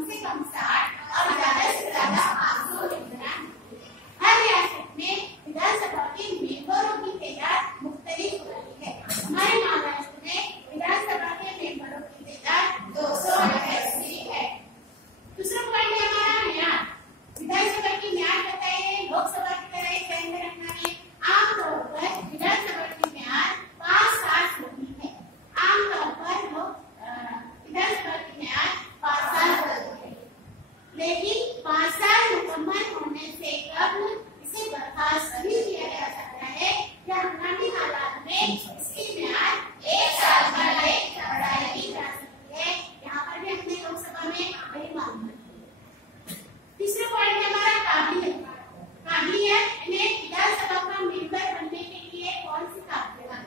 कम से कम 60 और ज्यादा से ज्यादा 500 मेंबरान। हर रियासत में विधानसभा के मेंबरों की तादाद मुख्तलिफ हो रही है। हमारे महाराष्ट्र में विधानसभा के मेंबरों की तादाद 288 है। दूसरा पॉइंट है हमारा म्याद। विधानसभा की म्याद बताइए। लोकसभा की तरह केंद्र रखना है। आमतौर पर विधानसभा की म्याद 5 साल होती है। आमतौर पर विधानसभा की म्याद 5 साल होती है, लेकिन 5 साल मुकम्मल होने से कब इसे बर्खास्त भी किया जा सकता है या हंगामी हालात में इसकी म्याद 1 साल बढ़ाई की जा सकती है। यहाँ पर भी हमने लोकसभा में वही मांग की। तीसरा पॉइंट है हमारा काबिलियत। काबिलियत यानी विधानसभा का मेंबर बनने के लिए कौन सी काबिलियत।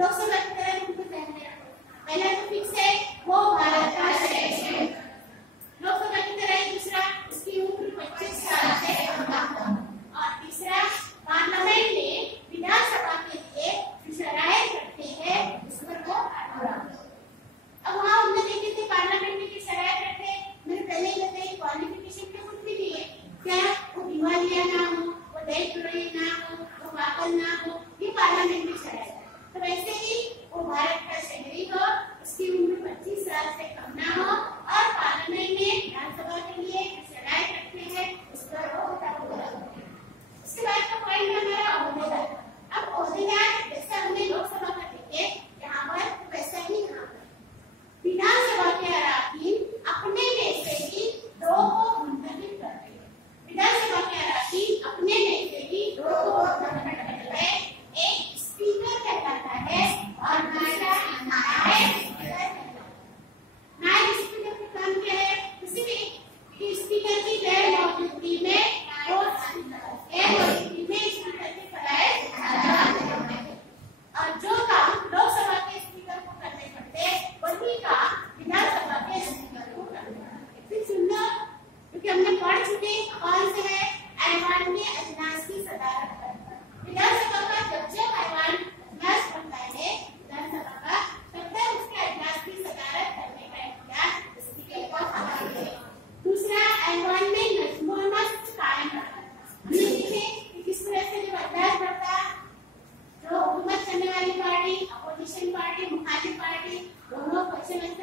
लोकसभा की तरह उनको ध्यान में रखो। पहला तो फिक्स है वो भारत का शहरी। लोकसभा की तरह दूसरा उसकी उम्र 25 साल से कम। और तीसरा पार्लियामेंट में विधानसभा के लिए जो शराइत रखते हैं उस पर वो अधूरा। अब वहाँ हमने देखे थे पार्लियामेंट में जो शराइत रखते हैं, मैंने पहले ही बताया क्वालिफिकेशन में कुछ भी नहीं है। क्या वो दिवालिया ना हो, वो देशद्रोही ना हो, वो पागल ना हो, ये पार्लियामेंट में शराइत है। तो वैसे ही वो भारत का शहरी हो, उसकी उम्र 25 साल से कम ना हो और पार्लियामेंट में विधानसभा के लिए शराइत रखते हैं उस पर वो अधूरा। उसके बाद का पॉइंट है हमारा ओहदेदार। अब ओहदेदार जैसा हमने लोकसभा का देखे यहाँ पर वैसा ही यहाँ पर विधानसभा के अराकीन अपने में से ही 2 को मुंतखब करते हैं। विधानसभा के अराकीन अपने में से ही 2 को मुंतखब करते हैं। एक स्पीकर कहलाता है और दूसरा नायब स्पीकर कहलाता है। नायब स्पीकर का काम क्या है? किसी भी स्पीकर की गैर मौजूदगी में स्पीकर के फराइज और जो काम लोकसभा के स्पीकर को करने पड़ते हैं वही काम विधानसभा के स्पीकर को करने पड़ते हैं। फिर सुनना, क्योंकि हमने पढ़ चुके कौन से है ऐवान में अजलास की सदारत करना। विधानसभा का जब ऐवान अजलास बनता है विधानसभा का, तब तक उसके अजलास की सदारत करने का इख्तियार स्पीकर को हासिल है। दूसरा, ऐवान में नज़्म व नस्क कायम रखना। किस तरह से जब अजलास बढ़ता, जो हुकूमत करने वाली पार्टी, अपोजिशन पार्टी, मुखालिफ पार्टी दोनों पक्ष में